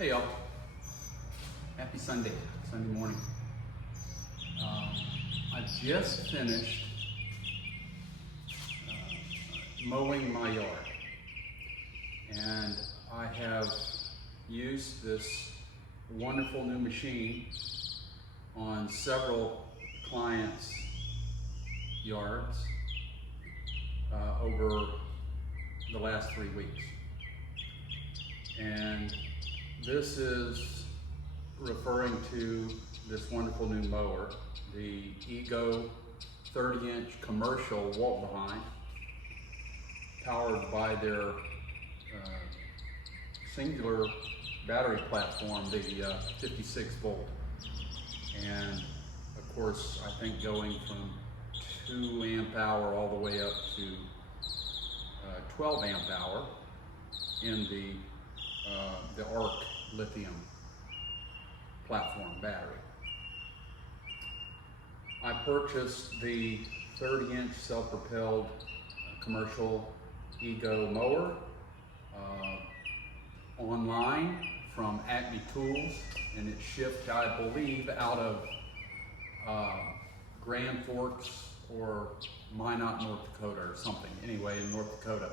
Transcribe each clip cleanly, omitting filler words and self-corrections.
Hey y'all, happy Sunday morning. I just finished mowing my yard, and I have used this wonderful new machine on several clients' yards over the last 3 weeks. And this is referring to this wonderful new mower, the Ego 30-inch commercial walk-behind, powered by their singular battery platform, the 56 volt. And of course, I think going from 2 amp hour all the way up to 12 amp hour in the ARC lithium platform battery. I purchased the 30-inch self-propelled commercial Ego mower online from Acme Tools, and it shipped, I believe, out of Grand Forks or Minot, North Dakota, or something. Anyway, in North Dakota.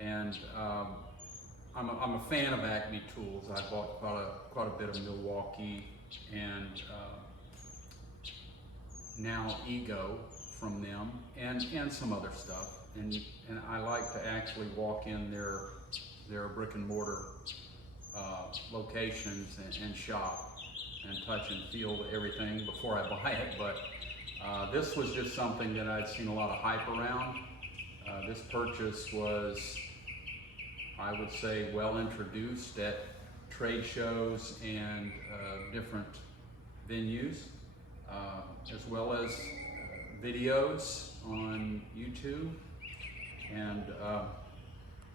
And I'm a fan of Acme Tools. I bought quite a bit of Milwaukee and now Ego from them, and some other stuff. And I like to actually walk in their brick and mortar locations and shop and touch and feel everything before I buy it. But this was just something that I'd seen a lot of hype around. This purchase was, I would say, well introduced at trade shows and different venues, as well as videos on YouTube. And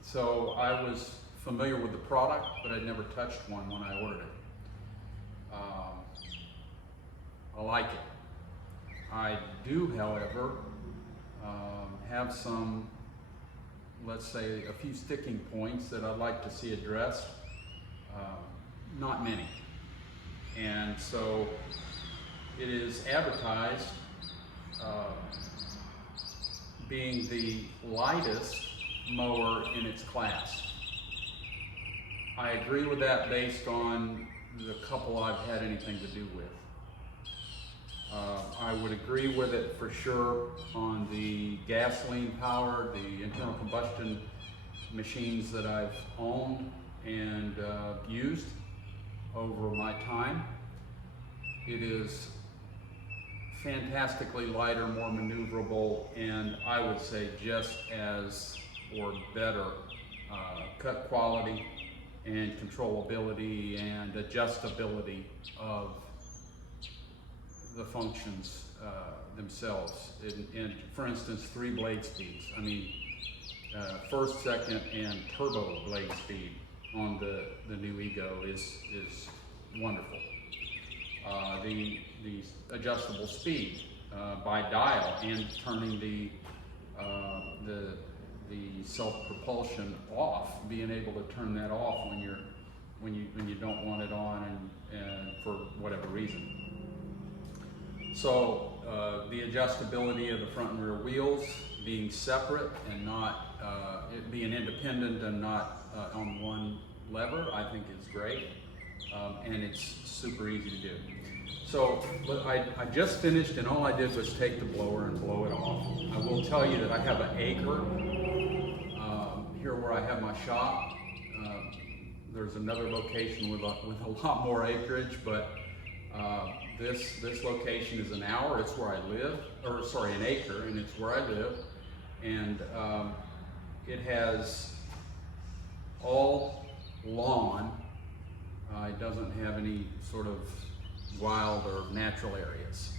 so I was familiar with the product, but I'd never touched one when I ordered it. I like it. I do, however, have some, let's say, a few sticking points that I'd like to see addressed. Not many. And so it is advertised being the lightest mower in its class. I agree with that based on the couple I've had anything to do with. I would agree with it for sure on the gasoline powered, the internal combustion machines that I've owned and used over my time. It is fantastically lighter, more maneuverable, and I would say just as or better cut quality and controllability and adjustability of the functions themselves. And for instance, 3 blade speeds. I mean, first, second, and turbo blade speed on the new Ego is wonderful. The adjustable speed by dial and turning the self-propulsion off, being able to turn that off when you don't want it on and for whatever reason. So the adjustability of the front and rear wheels being separate and not it being independent and not on one lever, I think is great, and it's super easy to do. So I just finished, and all I did was take the blower and blow it off. I will tell you that I have an acre here where I have my shop. There's another location with a lot more acreage, but this location is an hour. It's where I live, or sorry, an acre, and it's where I live. And it has all lawn. It doesn't have any sort of wild or natural areas.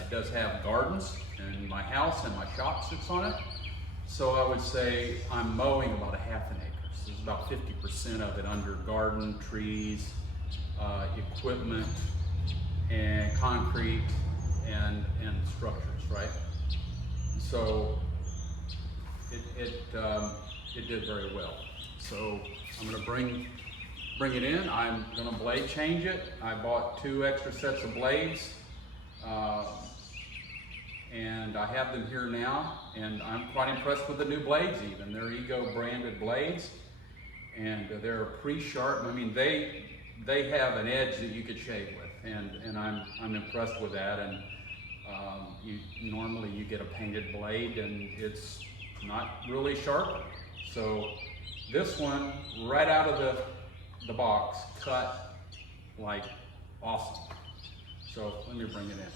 It does have gardens, and my house and my shop sits on it. So I would say I'm mowing about a half an acre. So there's about 50% of it under garden, trees, equipment, and concrete and structures, right? So it did very well. So I'm going to bring bring it in. I'm gonna blade change it. I bought 2 extra sets of blades, and I have them here now, and I'm quite impressed with the new blades even. They're Ego branded blades, and they're pre-sharp. I mean, they have an edge that you could shave with, and I'm impressed with that. And normally you get a painted blade and it's not really sharp. So this one, right out of the box, cut like awesome. So let me bring it in.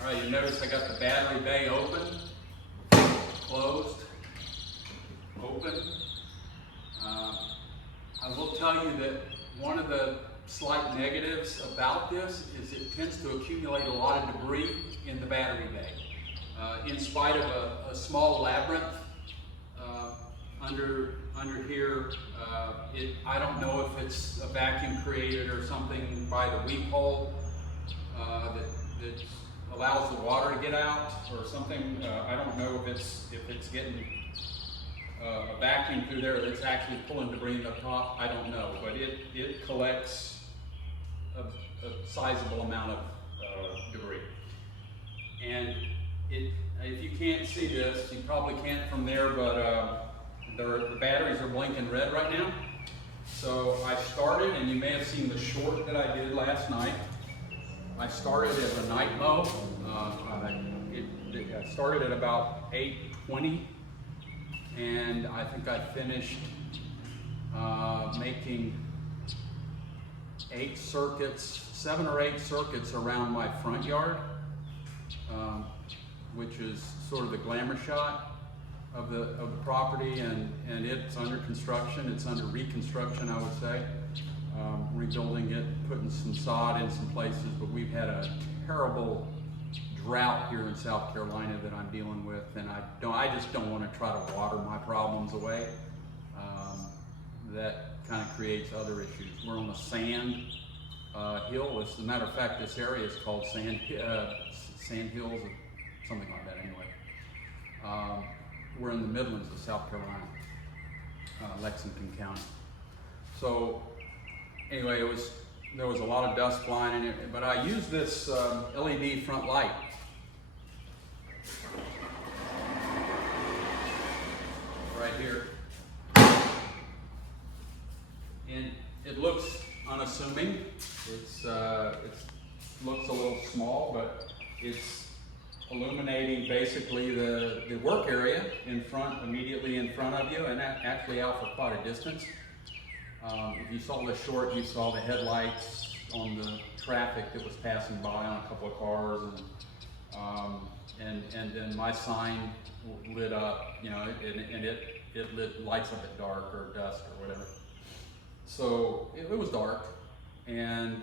All right, you notice I got the battery bay open, closed, open. I will tell you that one of the slight negatives about this is it tends to accumulate a lot of debris in the battery bay. In spite of a small labyrinth under here, I don't know if it's a vacuum created or something by the weep hole that allows the water to get out or something. I don't know if it's getting a vacuum through there that's actually pulling debris in the top. I don't know, but it collects a sizable amount of debris. And if you can't see this, you probably can't from there, but the batteries are blinking red right now. So I started, and you may have seen the short that I did last night. I started as a night mow. I started at about 8:20, and I think I finished making 7 or 8 circuits around my front yard, which is sort of the glamour shot of the property, and it's under construction. It's under reconstruction, I would say. Rebuilding it, putting some sod in some places, but we've had a terrible drought here in South Carolina that I'm dealing with, and I just don't want to try to water my problems away. That kind of creates other issues. We're on a sand hill. As a matter of fact, this area is called Sand Hills, or something like that anyway. We're in the Midlands of South Carolina, Lexington County. So anyway, there was a lot of dust flying in it, but I used this LED front light. Right here. And it looks unassuming. It looks a little small, but it's illuminating basically the work area immediately in front of you, and actually out for quite a distance. If you saw the short, you saw the headlights on the traffic that was passing by on a couple of cars, and then my sign lit up, you know, and it lights up at dark or dusk or whatever. So it was dark, and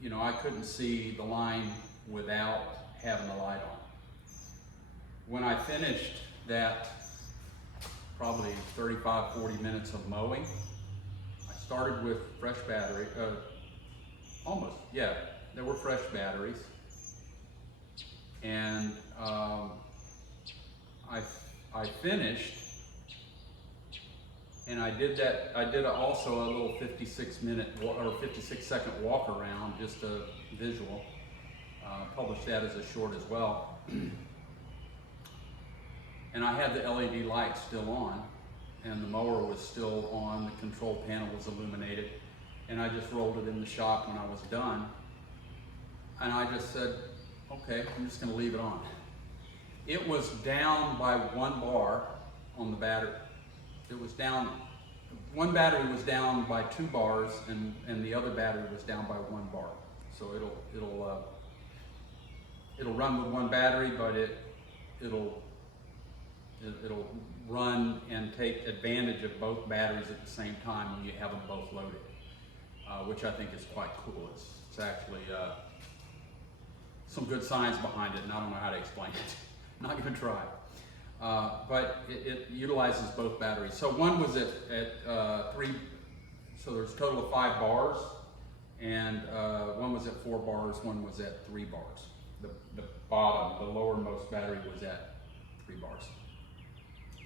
you know, I couldn't see the line without having the light on. When I finished that, probably 35, 40 minutes of mowing, I started with fresh battery, there were fresh batteries. And I finished, and I did also a little 56-second walk around, just a visual. Published that as a short as well. And I had the LED light still on, and the mower was still on, the control panel was illuminated, and I just rolled it in the shop when I was done. And I just said, okay, I'm just gonna leave it on. It was down by 1 bar on the battery. It was down, one battery was down by 2 bars, and the other battery was down by 1 bar. So it'll run with 1 battery, but it'll run and take advantage of both batteries at the same time when you have them both loaded, which I think is quite cool. It's actually some good science behind it, and I don't know how to explain it. I'm not going to try. But it utilizes both batteries. So one was at 3, so there's a total of 5 bars, and one was at 4 bars, one was at 3 bars. The bottom, the lowermost battery was at 3 bars.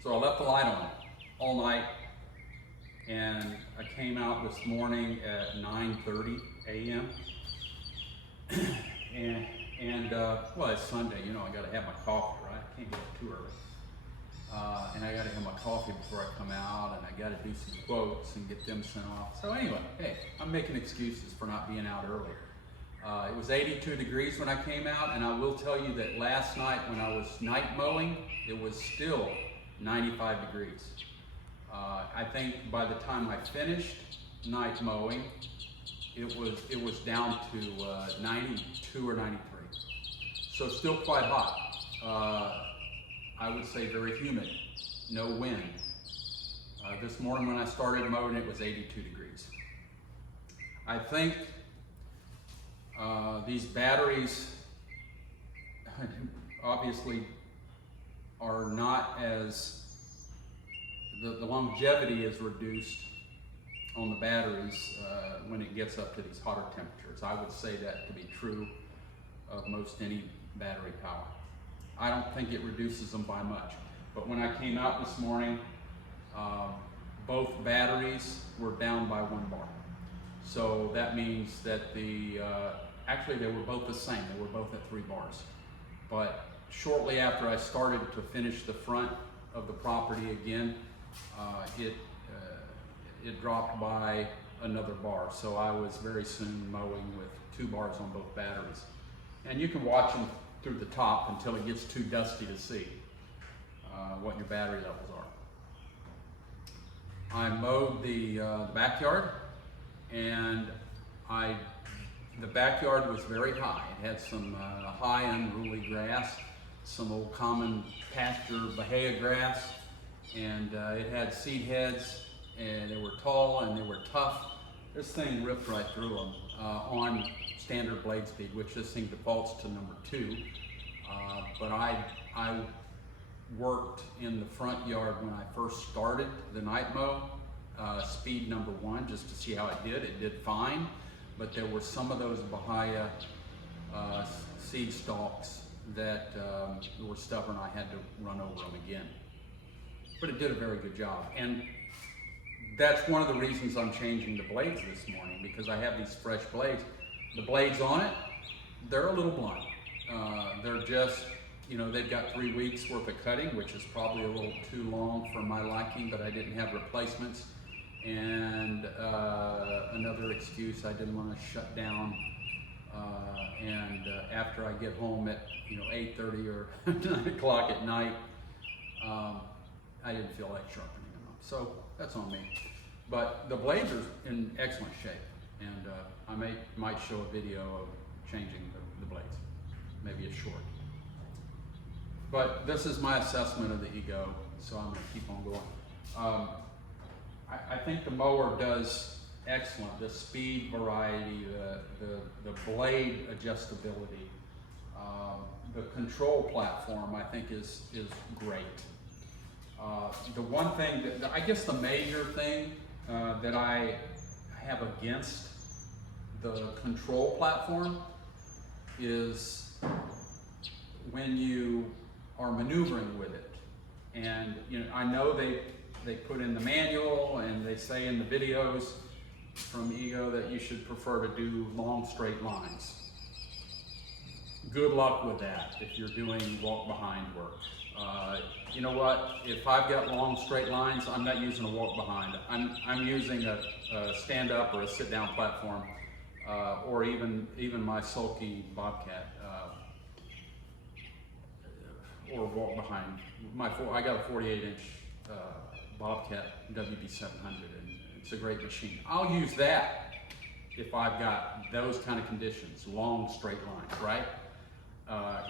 So I left the light on all night, and I came out this morning at 9:30 a.m. and well, it's Sunday, you know, I gotta have my coffee, right? I can't get up too early. And I gotta have my coffee before I come out, and I gotta do some quotes and get them sent off. So anyway, hey, I'm making excuses for not being out earlier. It was 82 degrees when I came out, and I will tell you that last night when I was night mowing, it was still 95 degrees. I think by the time I finished night mowing, it was down to 92 or 93. So still quite hot. I would say very humid, no wind. This morning when I started mowing, it was 82 degrees. I think these batteries obviously are not as, the longevity is reduced on the batteries when it gets up to these hotter temperatures. I would say that to be true of most any battery power. I don't think it reduces them by much. But when I came out this morning, both batteries were down by 1 bar. So that means that actually they were both the same. They were both at 3 bars. But shortly after I started to finish the front of the property again, it dropped by another bar. So I was very soon mowing with 2 bars on both batteries. And you can watch them through the top until it gets too dusty to see what your battery levels are. I mowed the backyard, and the backyard was very high. It had some high unruly grass, some old common pasture Bahia grass, and it had seed heads, and they were tall and they were tough. This thing ripped right through them on standard blade speed, which this thing defaults to number 2. But I worked in the front yard when I first started the night mow, speed number 1, just to see how it did. It did fine, but there were some of those Bahia seed stalks that were stubborn. I had to run over them again. But it did a very good job. And that's one of the reasons I'm changing the blades this morning, because I have these fresh blades. The blades on it, they're a little blunt. They're just, you know, they've got 3 weeks worth of cutting, which is probably a little too long for my liking, but I didn't have replacements. And another excuse, I didn't want to shut down. After I get home at 8:30 or 9 o'clock at night, I didn't feel like sharpening them up. So that's on me. But the blades are in excellent shape, and I might show a video of changing the blades. Maybe it's short. But this is my assessment of the Ego, so I'm going to keep on going. I think the mower does excellent. The speed variety, the blade adjustability, the control platform, I think is great. The one thing that I guess the major thing that I have against the control platform is when you are maneuvering with it. And I know they put in the manual and they say in the videos from Ego that you should prefer to do long straight lines. Good luck with that if you're doing walk behind work. You know what? If I've got long straight lines, I'm not using a walk behind. I'm using a stand up or a sit down platform, or even my sulky Bobcat, or walk behind. I got a 48-inch Bobcat WB700, and it's a great machine. I'll use that if I've got those kind of conditions, long straight lines, right?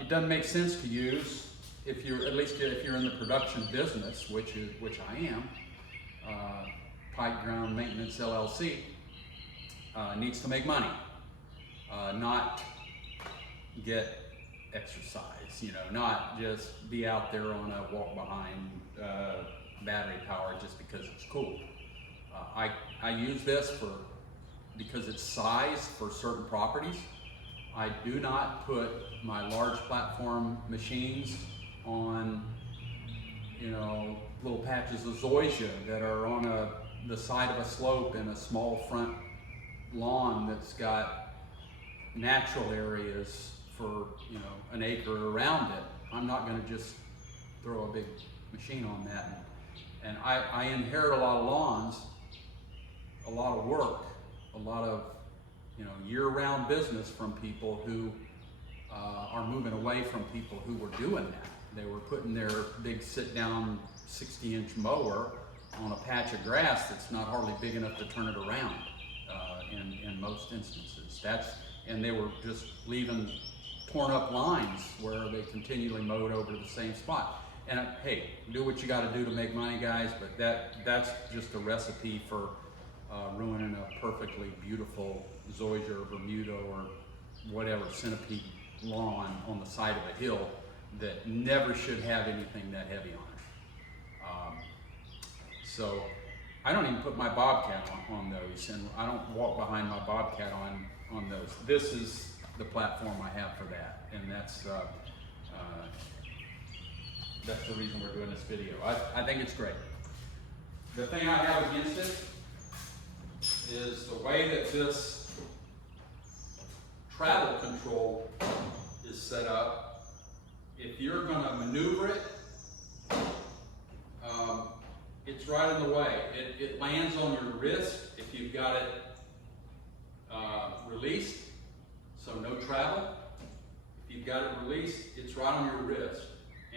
It doesn't make sense to use if you're in the production business, which I am. Pike Ground Maintenance LLC needs to make money, not get exercise. Not just be out there on a walk behind battery power just because it's cool. I use this for because it's sized for certain properties. I do not put my large platform machines on, you know, little patches of zoysia that are on the side of a slope in a small front lawn that's got natural areas for, you know, an acre around it. I'm not going to just throw a big machine on that. And I inherit a lot of lawns, a lot of work, a lot of, you know, year-round business from people who are moving away from people who were doing that. They were putting their big sit-down 60-inch mower on a patch of grass that's not hardly big enough to turn it around in most instances. And they were just leaving torn up lines where they continually mowed over the same spot. And hey, do what you got to do to make money, guys, but that's just a recipe for ruining a perfectly beautiful zoysia or Bermuda or whatever centipede lawn on the side of a hill that never should have anything that heavy on it. So I don't even put my Bobcat on those, and I don't walk behind my Bobcat on those. This is the platform I have for that, and that's the reason we're doing this video. I think it's great. The thing I have against it is the way that this travel control is set up. If you're going to maneuver it, it's right in the way. It lands on your wrist if you've got it released, so no travel. If you've got it released, it's right on your wrist.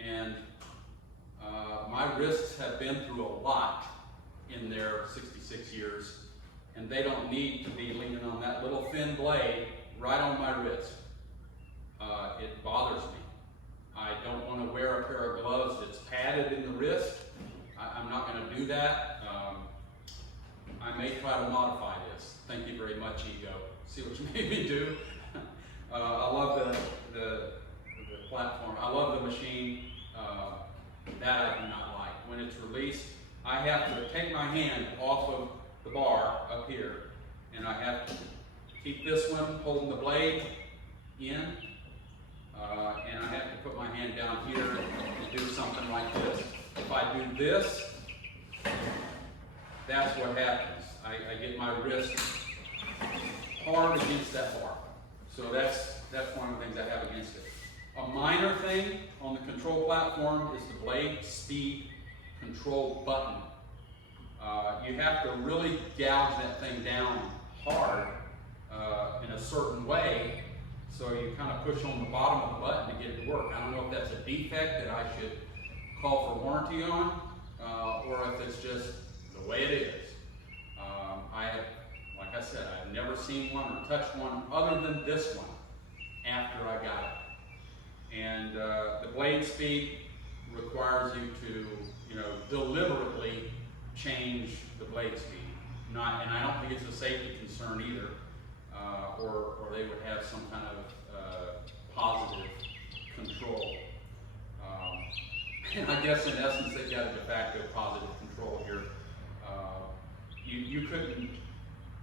And my wrists have been through a lot in their 66 years, and they don't need to be leaning on that little thin blade right on my wrist. It bothers me. I don't want to wear a pair of gloves that's padded in the wrist. I'm not going to do that. I may try to modify this. Thank you very much, Ego. See what you made me do. I love the platform. I love the machine. That I do not like. When it's released, I have to take my hand off of the bar up here, and I have to keep this one holding the blade in, and I have to put my hand down here and do something like this. If I do this, that's what happens. I get my wrist hard against that bar. So that's one of the things I have against it. A minor thing on the control platform is the blade speed control button. You have to really gouge that thing down hard in a certain way, so you kind of push on the bottom of the button to get it to work. I don't know if that's a defect that I should call for warranty on, or if it's just the way it is. Like I said, I've never seen one or touched one other than this one after I got it. And the blade speed requires you to, you know, deliberately change the blade speed. And I don't think it's a safety concern either, or they would have some kind of positive control. And I guess in essence they've got a de facto positive control here. You couldn't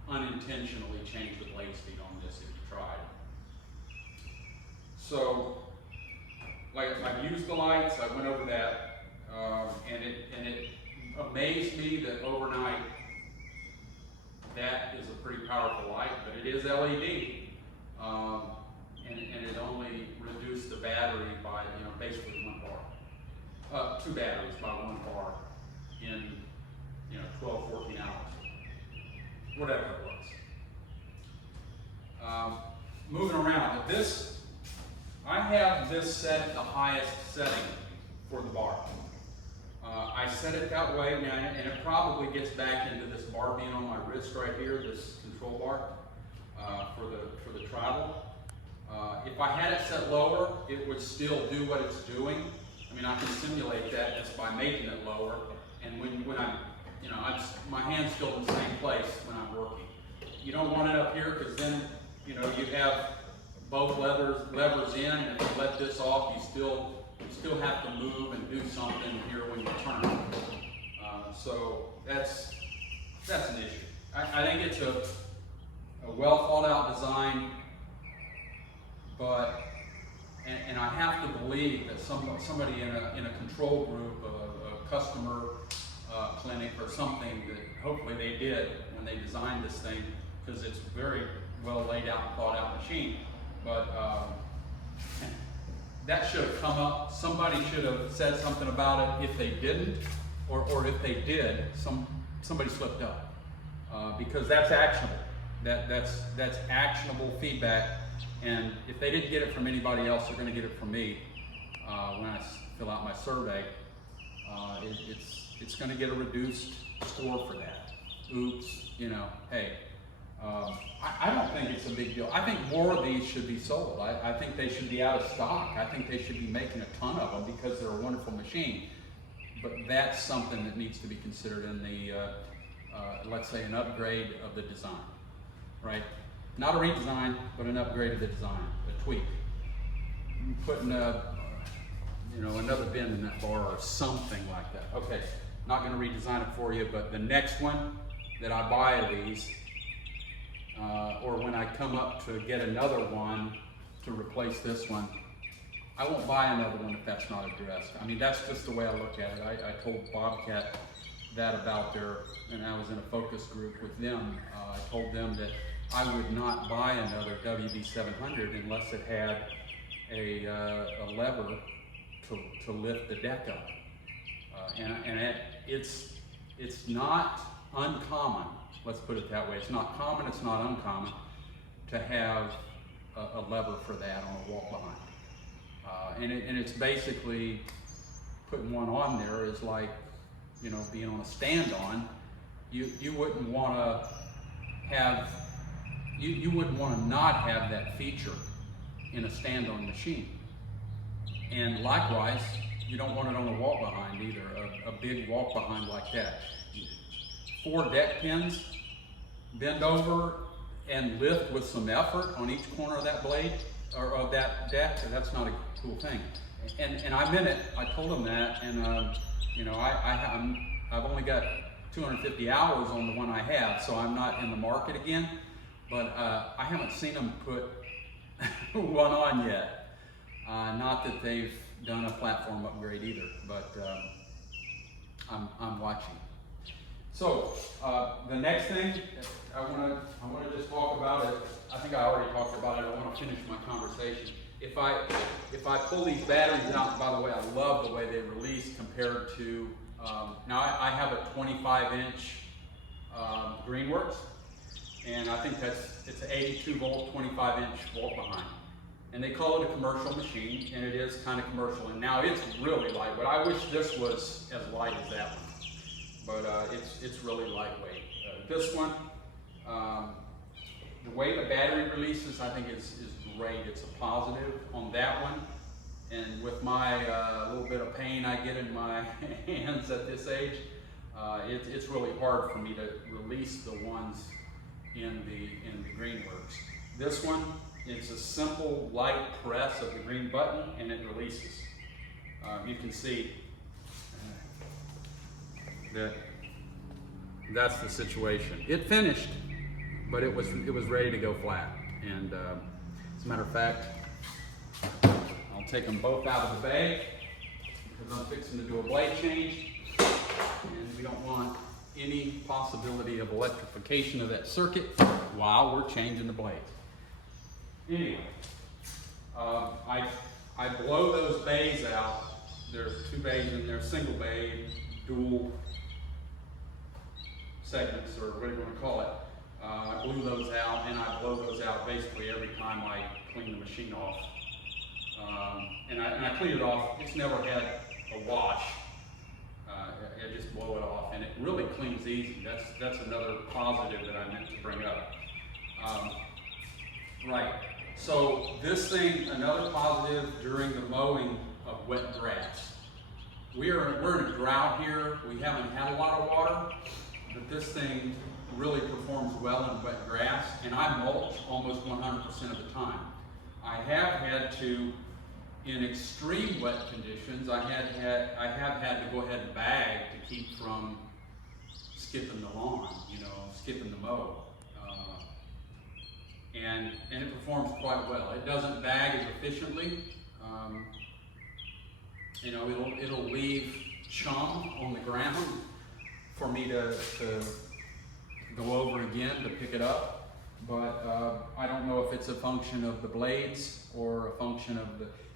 unintentionally change the blade speed on this if you tried. So, like I've used the lights, I went over that, and it amazed me that overnight that is a pretty powerful light, but it is LED, and it only reduced the battery by, you know, basically 1 bar, 2 batteries by 1 bar in, you know, 12, 14 hours, whatever it was. Moving around, I have this set at the highest setting for the bar. I set it that way, and it probably gets back into this bar being on my wrist right here, this control bar for the travel. If I had it set lower, it would still do what it's doing. I mean, I can simulate that just by making it lower, and when I'm, you know, my hand's still in the same place when I'm working. You don't want it up here because then, you know, you have both levers in, and if you let this off, you still have to move and do something here when you turn. So that's an issue. I think it's a well thought out design, but and I have to believe that somebody in a control group, a customer clinic or something, that hopefully they did when they designed this thing, because it's very well laid out and thought out machine. But that should have come up. Somebody should have said something about it if they didn't, or if they did, somebody slipped up, because that's actionable. That's actionable feedback. And if they didn't get it from anybody else, they're going to get it from me when I fill out my survey. It's going to get a reduced score for that. Oops, hey. I don't think it's a big deal. I think more of these should be sold. I think they should be out of stock. I think they should be making a ton of them because they're a wonderful machine. But that's something that needs to be considered in the, let's say, an upgrade of the design, right? Not a redesign, but an upgrade of the design, a tweak. Putting another bin in that bar or something like that. Okay, not going to redesign it for you, but the next one that I buy of these, or when I come up to get another one to replace this one, I won't buy another one if that's not addressed. I mean, that's just the way I look at it. I told Bobcat that about and I was in a focus group with them. I told them that I would not buy another WD-700 unless it had a lever to lift the deck up. It's not uncommon, let's put it that way. It's not common, it's not uncommon to have a lever for that on a walk behind. And it's basically putting one on there is like, being on a stand on. You wouldn't want to have, you wouldn't want to not have that feature in a stand-on machine. And likewise, you don't want it on a walk behind either, a big walk behind like that. 4 deck pins, bend over and lift with some effort on each corner of that blade, or of that deck. That's not a cool thing. And I meant it. I told them that, and I've only got 250 hours on the one I have, so I'm not in the market again. But I haven't seen them put one on yet. Not that they've done a platform upgrade either, but I'm watching. So the next thing I want to just talk about it. I think I already talked about it. I want to finish my conversation. If I pull these batteries out, by the way, I love the way they release compared to now I have a 25-inch Greenworks, and I think it's an 82 volt 25-inch volt behind. And they call it a commercial machine, and it is kind of commercial. And now it's really lightweight. I wish this was as light as that one, but it's really lightweight. This one, the way the battery releases, I think is great. It's a positive on that one. And with my little bit of pain I get in my hands at this age, it's really hard for me to release the ones in the Greenworks. This one, it's a simple light press of the green button and it releases. You can see that's the situation. It finished, but it was ready to go flat. And as a matter of fact, I'll take them both out of the bag because I'm fixing to do a blade change, and we don't want any possibility of electrification of that circuit while we're changing the blades. Anyway, I blow those bays out. There's 2 bays in there, single bay, dual segments, or whatever you want to call it. I blew those out, and I blow those out basically every time I clean the machine off. And I clean it off. It's never had a wash. I just blow it off, and it really cleans easy. That's another positive that I meant to bring up. Right. So this thing, another positive during the mowing of wet grass. We're in a drought here. We haven't had a lot of water, but this thing really performs well in wet grass, and I mulch almost 100% of the time. I have had to, in extreme wet conditions, I have had to go ahead and bag to keep from skipping the lawn, skipping the mow. and it performs quite well. It doesn't bag as efficiently. You know, it'll leave chum on the ground for me to go over again to pick it up. But I don't know if it's a function of the blades or a function of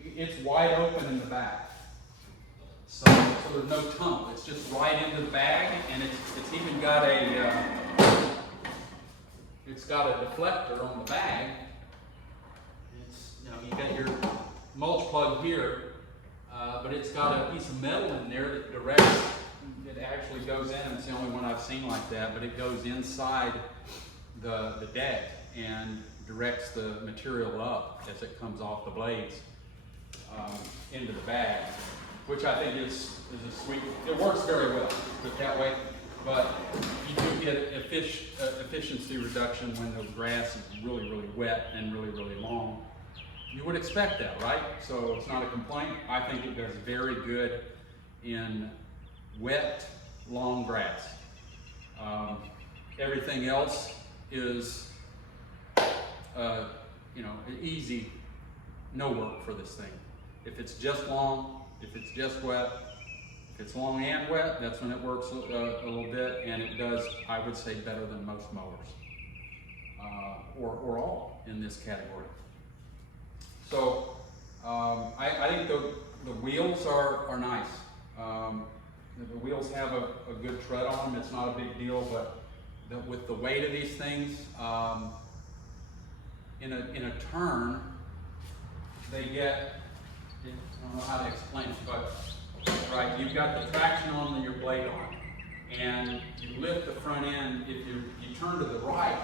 it's wide open in the back. So there's no tunnel. It's just right into the bag, and it's even got it's got a deflector on the bag. It's, you know, you got your mulch plug here, but it's got a piece of metal in there that directs. It actually goes in. It's the only one I've seen like that, but it goes inside the deck and directs the material up as it comes off the blades into the bag, which I think is a sweet. It works very well, put it that way. But you do get efficiency reduction when the grass is really, really wet and really, really long. You would expect that, right? So it's not a complaint. I think it does very good in wet, long grass. Everything else is, you know, easy, no work for this thing. If it's just long, if it's just wet, if it's long and wet, that's when it works a little bit, and it does, I would say, better than most mowers, or all in this category. So I think the wheels are nice. The wheels have a good tread on them. It's not a big deal, but with the weight of these things, in a turn, they get, I don't know how to explain it, but right, you've got the traction on your blade arm, and you lift the front end. If you turn to the right,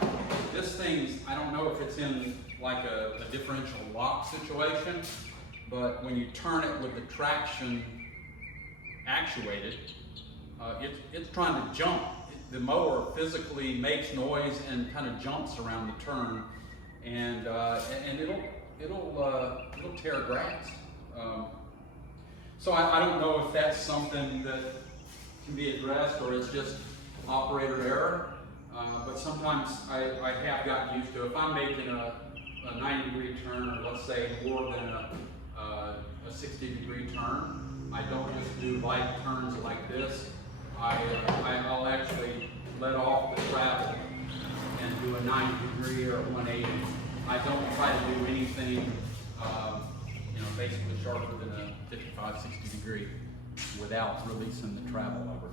this thing's, I don't know if it's in like a differential lock situation, but when you turn it with the traction actuated, it's trying to jump. The mower physically makes noise and kind of jumps around the turn, and it'll tear grass. So I don't know if that's something that can be addressed or it's just operator error, but sometimes I have gotten used to it. If I'm making a 90-degree turn, or let's say more than a 60-degree turn, I don't just do light turns like this. I'll actually let off the travel and do a 90-degree or a 180. I don't try to do anything, you know, basically sharper than a 55, 60 degree without releasing the travel over.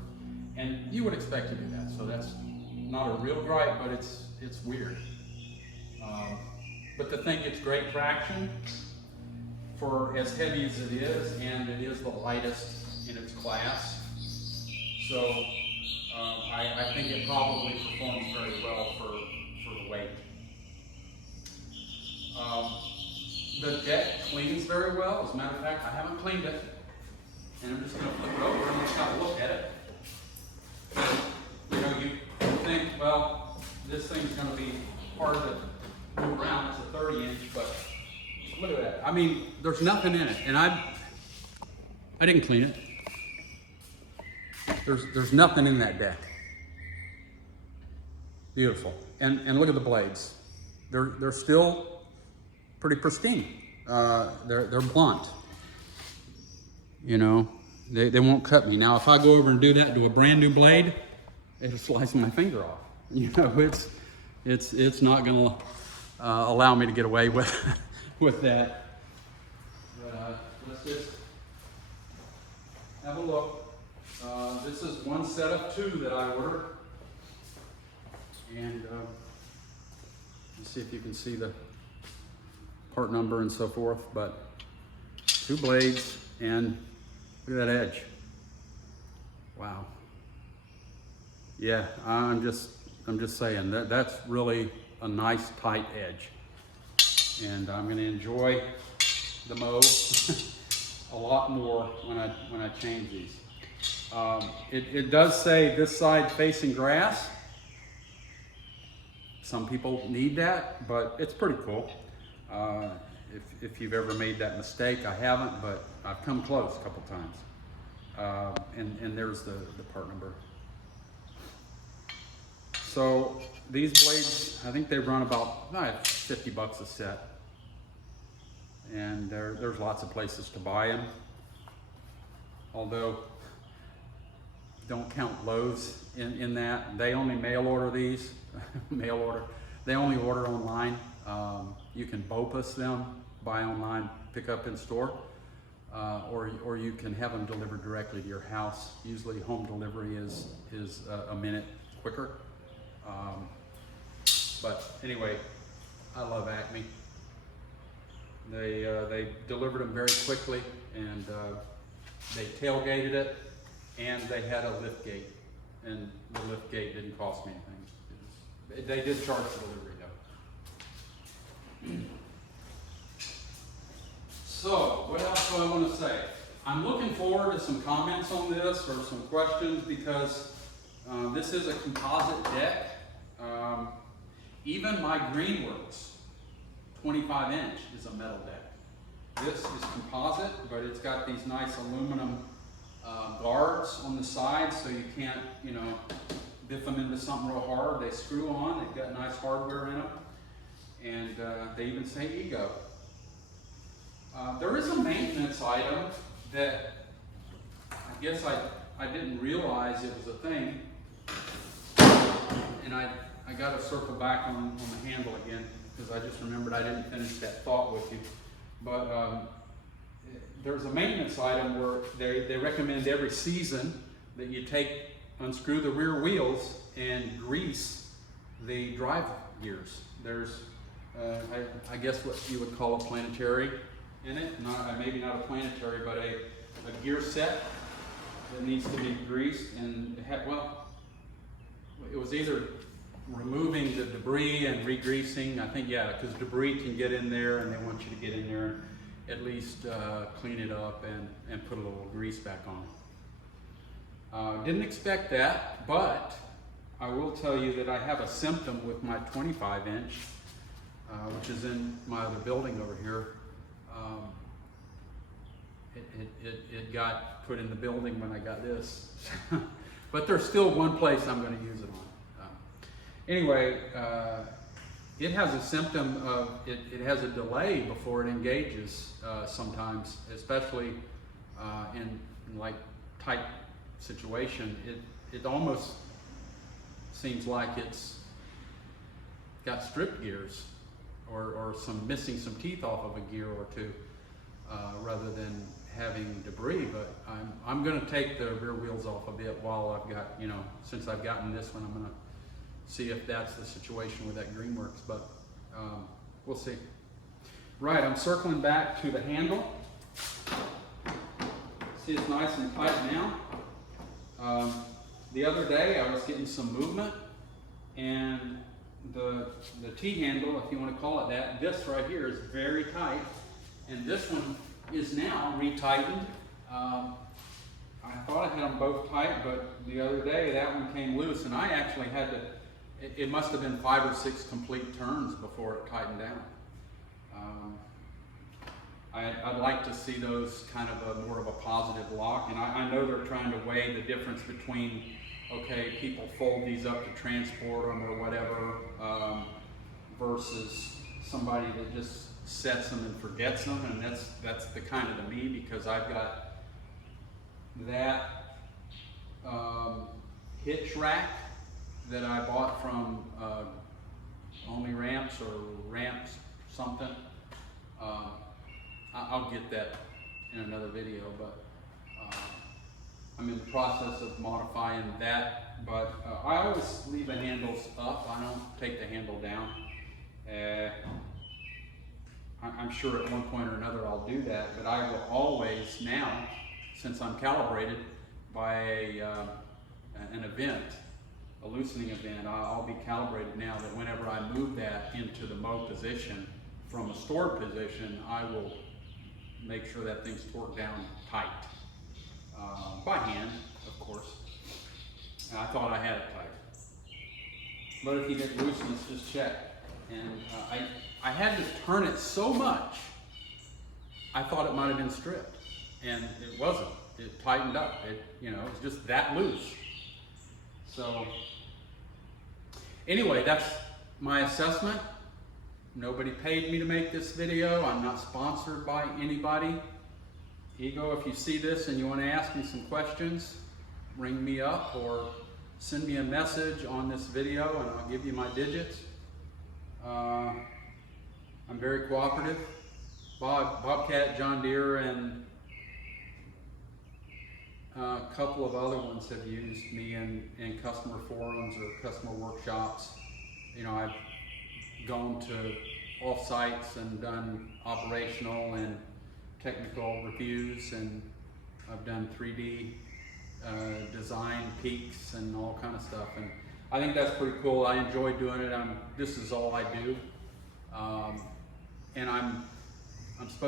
And you would expect to do that, so that's not a real gripe, but it's weird. But the thing gets great traction for as heavy as it is, and it is the lightest in its class. So I think it probably performs very well for the weight. The deck cleans very well. As a matter of fact, I haven't cleaned it, and I'm just going to flip it over and just have a look at it. You know, you think, well, this thing's going to be hard to move around. It's a 30-inch, but look at that. I mean, there's nothing in it, and I didn't clean it. There's nothing in that deck. Beautiful. And look at the blades. They're still pretty pristine. They're blunt. You know, they won't cut me. Now, if I go over and do that to a brand new blade, it'll slice my finger off. You know, it's not going to allow me to get away with that. But let's just have a look. This is one set of two that I ordered, and let's see if you can see the part number and so forth. But two blades, and look at that edge. Wow. Yeah, I'm just saying that's really a nice tight edge, and I'm going to enjoy the mow a lot more when I change these. It does say this side facing grass. Some people need that, but it's pretty cool. If you've ever made that mistake, I haven't, but I've come close a couple times. And there's the part number. So these blades, I think they run about 50 bucks a set. And there's lots of places to buy them. Although, don't count Lowe's in that. They only mail order these, mail order. They only order online. You can BOPUS them, buy online, pick up in store. Or you can have them delivered directly to your house. Usually home delivery is a minute quicker. But anyway, I love Acme. They delivered them very quickly, and they tailgated it, and they had a lift gate, and the lift gate didn't cost me anything. They did charge for delivery though. So, what else do I want to say? I'm looking forward to some comments on this or some questions, because this is a composite deck. Even my Greenworks 25 inch is a metal deck. This is composite, but it's got these nice aluminum guards on the sides, so you can't, biff them into something real hard. They screw on. They've got nice hardware in them, and they even say Ego. There is a maintenance item that I guess I didn't realize it was a thing, and I got to circle back on the handle again, because I just remembered I didn't finish that thought with you. But there's a maintenance item where they recommend every season that you unscrew the rear wheels and grease the drive gears. There's, I guess what you would call a planetary in it. Maybe not a planetary, but a gear set that needs to be greased. And it was either removing the debris and re-greasing. I think, yeah, because debris can get in there, and they want you to get in there and at least clean it up and put a little grease back on it. Didn't expect that, but I will tell you that I have a symptom with my 25 inch, which is in my other building over here. It got put in the building when I got this. But there's still one place I'm going to use it on. Anyway, it has a symptom of, it has a delay before it engages sometimes, especially in like tight situation. It almost seems like it's got stripped gears or missing some teeth off of a gear or two, rather than having debris. But I'm going to take the rear wheels off a bit while I've got, since I've gotten this one, I'm going to see if that's the situation with that Greenworks, but we'll see. Right, I'm circling back to the handle. See, it's nice and tight now. The other day I was getting some movement, and the T-handle, if you want to call it that, this right here is very tight, and this one is now retightened. I thought I had them both tight, but the other day that one came loose, and I actually had to, it must have been 5 or 6 complete turns before it tightened down. I'd like to see those kind of more of a positive lock, and I know they're trying to weigh the difference between, okay, people fold these up to transport them or whatever, versus somebody that just sets them and forgets them, and that's the kind of me, because I've got that hitch rack that I bought from Only Ramps or Ramps something. I'll get that in another video, but I'm in the process of modifying that. But I always leave the handles up. I don't take the handle down. I'm sure at one point or another I'll do that, but I will always now, since I'm calibrated by an event, a loosening event, I'll be calibrated now that whenever I move that into the mow position from a stored position, I will make sure that thing's torqued down tight, by hand, of course. And I thought I had it tight, but if you get looseness, just check. And I had to turn it so much, I thought it might have been stripped, and it wasn't. It tightened up. It was just that loose. So Anyway, that's my assessment. Nobody paid me to make this video. I'm not sponsored by anybody. Ego, if you see this and you want to ask me some questions, ring me up or send me a message on this video and I'll give you my digits. I'm very cooperative. Bobcat, John Deere, and a couple of other ones have used me in customer forums or customer workshops. You know, I've gone to off-sites and done operational and technical reviews, and I've done 3D design peaks and all kind of stuff, and I think that's pretty cool. I enjoy doing it. This is all I do, and I'm supposed